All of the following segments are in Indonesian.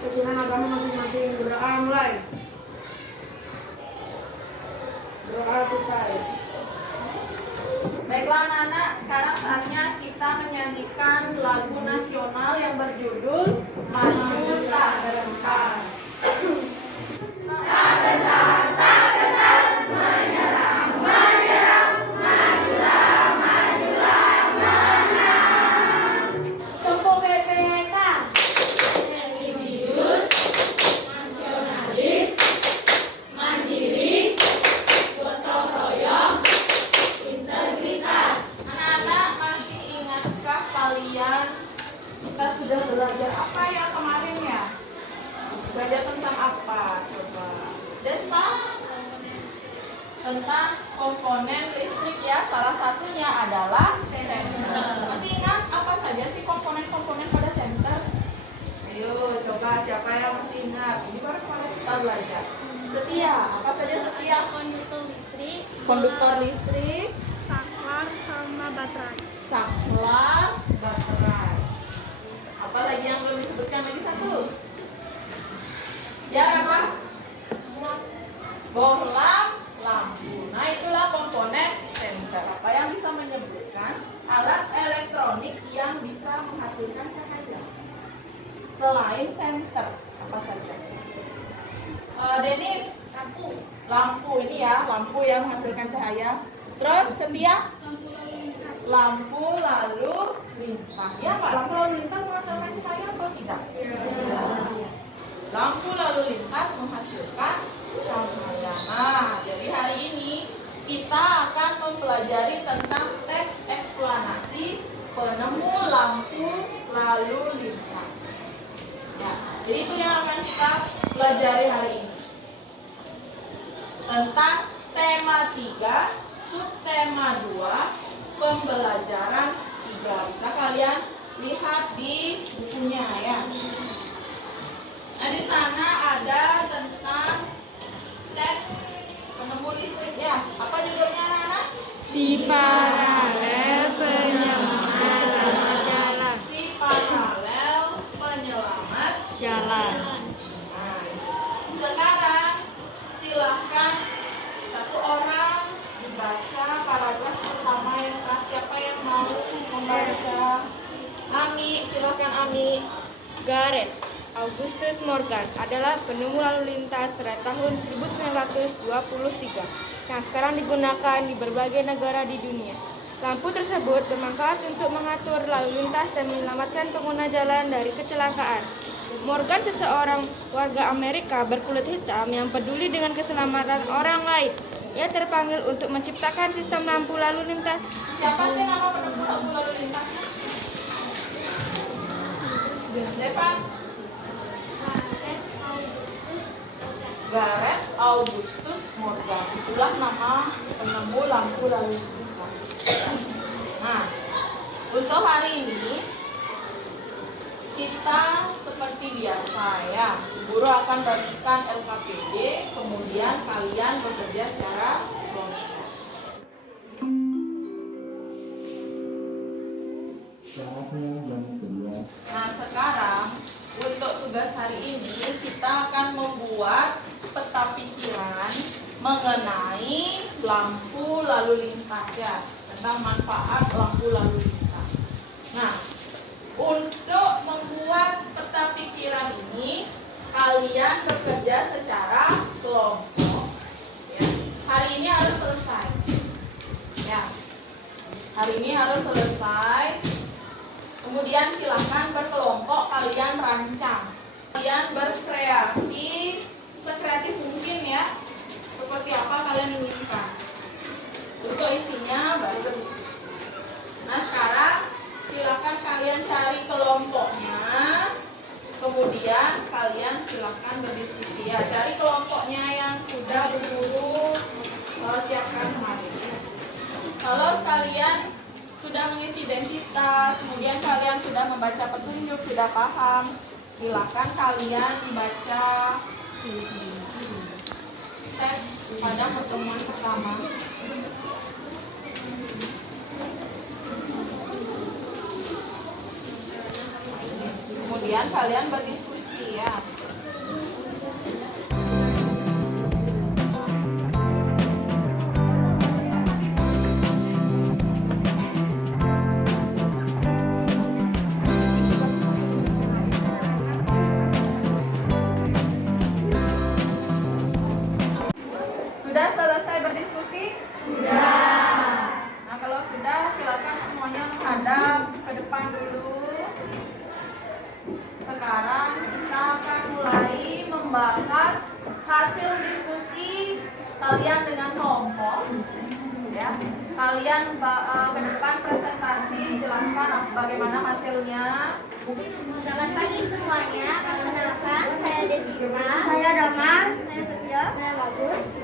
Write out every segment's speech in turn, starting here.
keyakinan agama masing-masing. Berdoa mulai. Berdoa selesai. Baiklah anak-anak, sekarang saatnya kita menyanyikan lagu nasional yang berjudul Maju Tak Gentar. Tempo PPK. Religius, nasionalis, mandiri, gotong royong, integritas. Anak-anak, masih ingatkah kalian kita sudah belajar apa ya kemarin ya? Belajar tentang apa? Coba. Desta? Tentang komponen listrik ya. Salah satunya adalah senter. Masih ingat apa saja sih komponen-komponen pada senter? Ayo coba siapa yang masih ingat? Ini baru kemarin kita belajar. Setia. Apa saja setia? Konduktor listrik, Konduktor listrik, saklar sama baterai. saklar, baterai. Apa lagi yang belum disebutkan lagi satu? Ya apa? Bohlam, lampu. Nah itulah komponen senter. Apa yang bisa menyebutkan alat elektronik yang bisa menghasilkan cahaya selain senter? Apa saja? Denis, lampu ini ya, lampu yang menghasilkan cahaya. Terus setia? Lampu lalu lintas. Ya Pak, lampu lalu lintas menghasilkan cahaya atau tidak? Lampu lalu lintas menghasilkan cahaya. Nah, jadi hari ini kita akan mempelajari tentang teks eksplanasi penemu lampu lalu lintas. Ya, jadi itu yang akan kita pelajari hari ini. Tentang tema 3, subtema 2, pembelajaran 3. Bisa kalian lihat di bukunya ya. Nah, di sana ada tentang teks penemu listrik ya. Apa judulnya anak-anak? Si paralel penyelamat jalan. Si paralel penyelamat. Jalan. Nah, sekarang silahkan satu orang dibaca paragraf pertama yang siapa yang mau membaca? Ami, silahkan Ami. Gareth Augustus Morgan adalah penemu lalu lintas pada tahun 1923 yang sekarang digunakan di berbagai negara di dunia. Lampu tersebut bermanfaat untuk mengatur lalu lintas dan menyelamatkan pengguna jalan dari kecelakaan. Morgan seseorang warga Amerika berkulit hitam yang peduli dengan keselamatan orang lain. Ia terpanggil untuk menciptakan sistem lampu lalu lintas. Siapa sih nama penemu lampu lalu lintasnya? Depan. Gareth Augustus Morgan. Itulah nama penemu lampu lalu lintas. Nah, untuk hari ini kita seperti biasa ya, guru akan bagikan LKPD, kemudian kalian bekerja secara kelompok. Nah sekarang untuk tugas hari ini kita akan membuat peta pikiran mengenai lampu lalu lintas ya, tentang manfaat lampu lalu lintas. Nah, untuk membuat peta pikiran ini kalian bekerja secara kelompok. Ya. Hari ini harus selesai. Ya, hari ini harus selesai. Kemudian silahkan berkelompok kalian rancang. Kalian berkreasi sekreatif mungkin ya. Seperti apa kalian inginkan. Untuk isinya baru berdiskusi. Nah sekarang silahkan kalian cari kelompoknya. Kemudian kalian silahkan berdiskusi ya. Cari kelompoknya yang sudah guru siapkan kemarin. Kalau sekalian sudah mengisi identitas, kemudian kalian sudah membaca petunjuk, sudah paham, silakan kalian baca teks pada pertemuan pertama. Kemudian kalian berdiskusi ya. membahas hasil diskusi kalian dengan kelompok. Ya, kalian ke depan presentasi, jelaskan bagaimana hasilnya. Selamat pagi semuanya. Perkenalkan, saya Devika. Saya Damar. Saya Setia. Saya Bagus.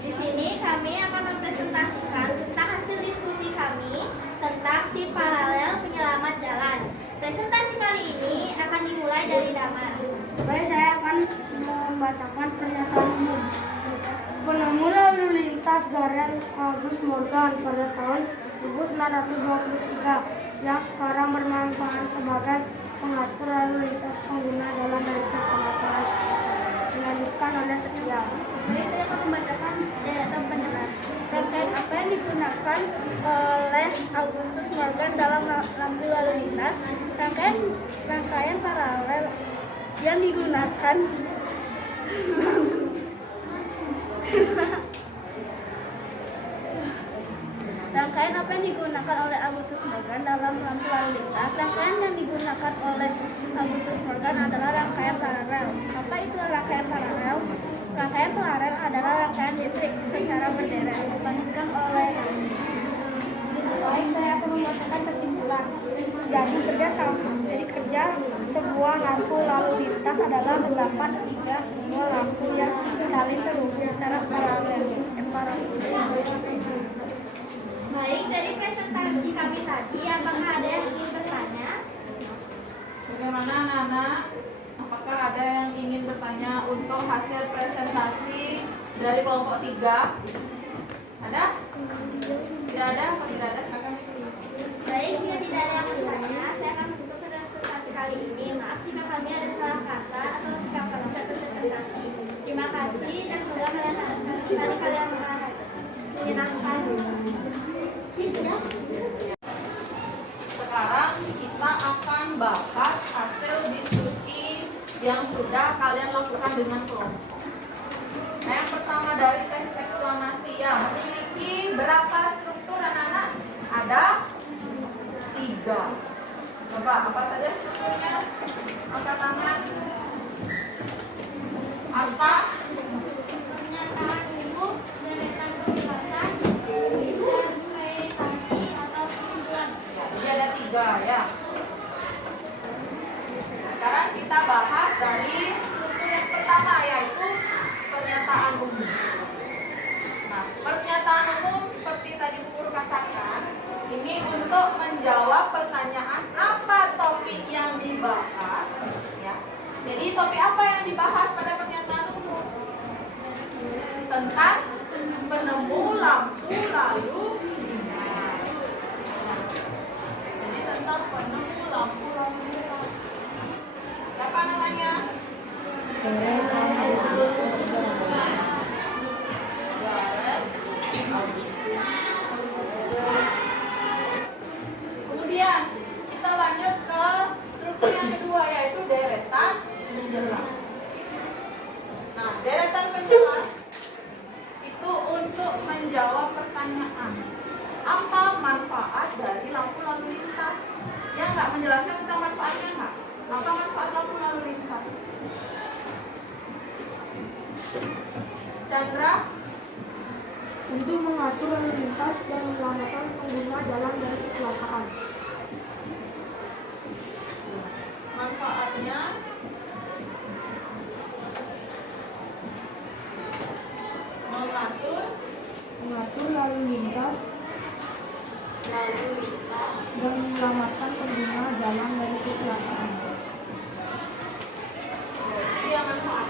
Di sini kami akan mempresentasikan tentang hasil diskusi kami tentang si paralel penyelamat jalan. Presentasi kali ini akan dimulai dari Damar. Baik, saya akan membacakan pernyataan umum. Penemu lalu lintas Garel Agus Morgan pada tahun 1923 yang sekarang bermanfaat sebagai pengatur lalu lintas pengguna jalan dari kecamatan dilanjutkan oleh Setia. Baik, saya akan membacakan deretan penjelas. Rangkaian apa yang digunakan oleh Augustus Morgan dalam lampu lalu lintas? Rangkaian paralel yang digunakan Rangkaian apa yang digunakan oleh Augustus Morgan dalam lampu lalu lintas? Rangkaian yang digunakan oleh Augustus Morgan adalah rangkaian paralel. Apa itu rangkaian paralel? Rangkaian paralel adalah rangkaian listrik secara berderet dibandingkan oleh. Baik, saya akan membacakan kesimpulan. Jadi kerja sebuah lampu lalu lintas adalah terdapat 3 semua lampu yang saling terhubung secara paralel. Baik, dari presentasi kami tadi, apakah ada yang ingin bertanya? Bagaimana anak-anak? Apakah ada yang ingin bertanya untuk hasil presentasi dari kelompok 3? Ada? Tidak ada? Apa tidak ada? Silakan. Baik, jika tidak ada yang bertanya, saya akan menutup presentasi kali ini. Maaf jika kami ada salah kata atau sikap pada satu presentasi. Terima kasih dan semoga kalian menyenangkan. Sekarang kita akan bahas hasil diskusi yang sudah kalian lakukan dengan kelompok. Nah, yang pertama dari teks eksplanasi yang memiliki berapa struktur anak-anak? Ada 3. Coba apa saja strukturnya? Angkat tangan. Apa? Pernyataan umum, deretan penjelasan, interpretasi atau kesimpulan. Ya, jadi ada 3 ya. Sekarang kita bahas dari struktur yang pertama, yaitu pernyataan umum. Nah, pernyataan umum seperti tadi Bu Guru katakan, ini untuk menjawab pertanyaan apa topik yang dibahas. Ya. Jadi topik apa yang dibahas pada pernyataan umum? Tentang penemu lampu lalu lintas. Nah, jadi tentang penemu lampu lalu lintas. Siapa namanya? Kemudian kita lanjut ke struktur yang kedua, yaitu deretan penjelas. Nah, deretan penjelas itu untuk menjawab pertanyaan apa manfaat dari lampu lalu lintas. Yang nggak menjelaskan tentang manfaatnya nggak? Apa manfaat lampu lalu lintas? Chandra? Untuk mengatur lalu lintas dan menyelamatkan pengguna jalan dari kecelakaan. Manfaatnya mengatur lalu lintas dan menyelamatkan pengguna jalan dari kecelakaan. dia manfaat.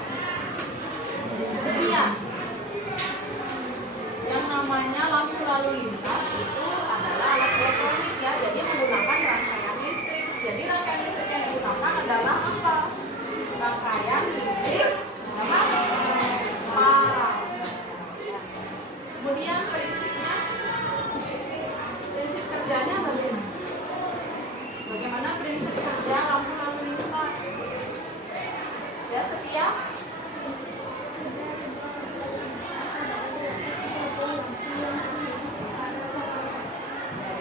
Kemudian yang namanya lampu lalu lintas itu adalah alat elektronik ya, jadi menggunakan rangkaian listrik. Jadi rangkaian listrik yang digunakan adalah apa? Rangkaian listrik apa? Paralel. Kemudian prinsipnya, prinsip kerjanya bagaimana? Bagaimana prinsip kerja lampu lalu lintas? Ya, Setia?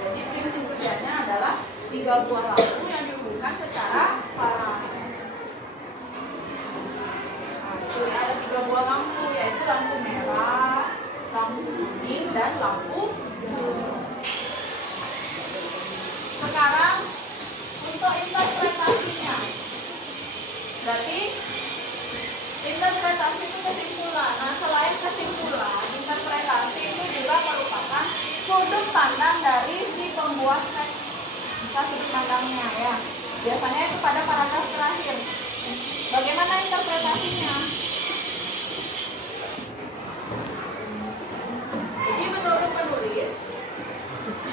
Jadi prinsip kerjanya adalah 3 buah lampu yang dihubungkan secara paralel. Ada 3 buah lampu, yaitu lampu merah, lampu kuning, dan lampu biru. Sekarang untuk interpretasinya. Berarti interpretasi itu kesimpulan. Nah, selain kesimpulan, interpretasi itu juga merupakan sudut pandang dari si pembuat teks. Bisa sudut pandangnya ya. Biasanya itu pada paragraf terakhir. Bagaimana interpretasinya? Jadi menurut penulis,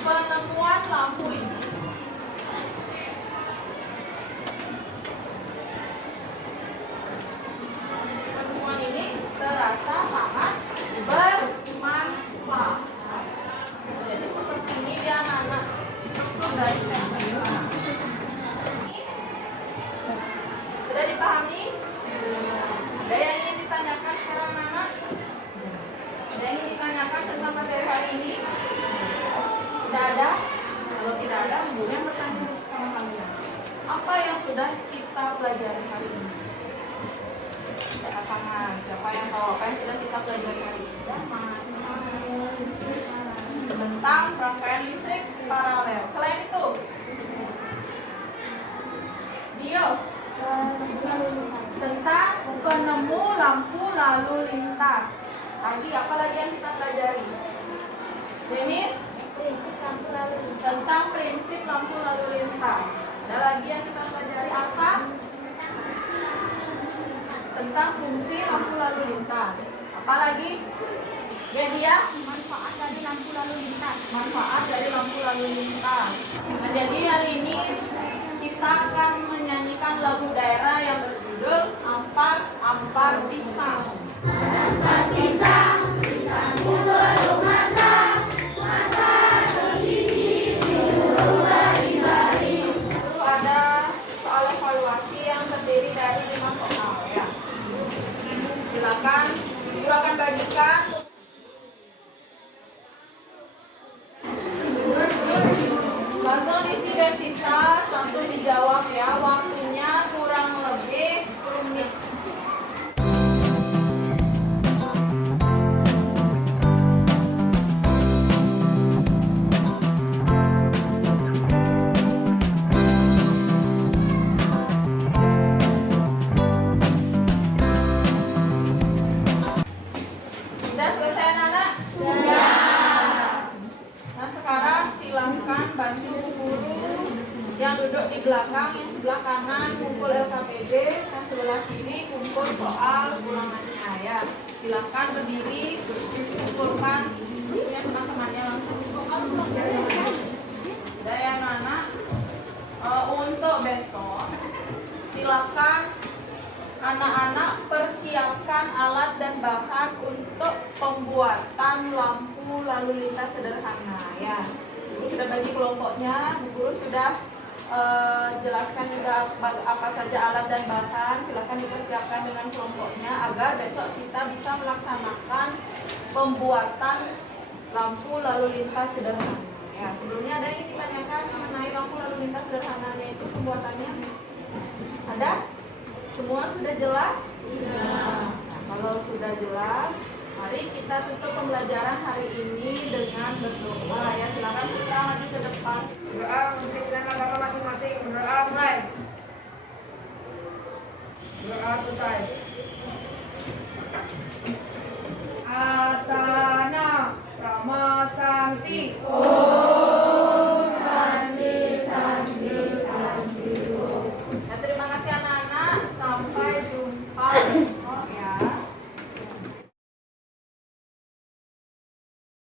penemuan lampu ini terasa sangat bermanfaat. Jadi seperti ini dia anak-anak dari sudah dipahami? Ada yang ingin ditanyakan sekarang anak? Ada yang ingin ditanyakan tentang materi hari ini? Tidak ada? Kalau tidak ada, kemudian bertanya sama kalian. Apa yang sudah kita pelajari hari ini? Tangan. Siapa yang tahu apa yang sudah kita pelajari hari ini? Tentang rangkaian listrik paralel. Selain itu, Dio, tentang penemu lampu lalu lintas. Lagi apa lagi yang kita pelajari? Denis, tentang prinsip lampu lalu lintas. Ada lagi yang kita pelajari? Apa? Tentang fungsi lampu lalu lintas. Apalagi? Ya dia manfaat dari lampu lalu lintas. Manfaat dari lampu lalu lintas. Nah, jadi hari ini kita akan menyanyikan lagu daerah yang berjudul Ampar-Ampar Pisang. Ampar pisang, pisangku belum masak, masak sedikit, dulu bari-bari. Lalu ada soal evaluasi yang terdiri dari 5 soal ya. Silakan, Ibu akan bagikan. Langsung diisi identitas, langsung dijawab ya. Waktunya kurang lebih 10 menit. Sudah selesai anak-anak? Nah sekarang silahkan bantu guru yang duduk di belakang, yang sebelah kanan kumpul LKPD, yang sebelah kiri kumpul soal ulangannya ya. Silahkan berdiri, kumpulkan teman-temannya langsung. Sudah ya anak-anak? Untuk besok silahkan anak-anak persiapkan alat dan bahan untuk pembuatan lampu lalu lintas sederhana ya. Ibu sudah bagi kelompoknya, Bu Guru sudah jelaskan juga apa saja alat dan bahan. Silakan dipersiapkan dengan kelompoknya agar besok kita bisa melaksanakan pembuatan lampu lalu lintas sederhana. Ya, sebelumnya ada yang ditanyakan mengenai lampu lalu lintas sederhananya itu pembuatannya? Ada? Semua sudah jelas? Nah, kalau sudah jelas, mari kita tutup pembelajaran hari ini dengan berdoa ya. Silakan kita maju ke depan. Doa untuk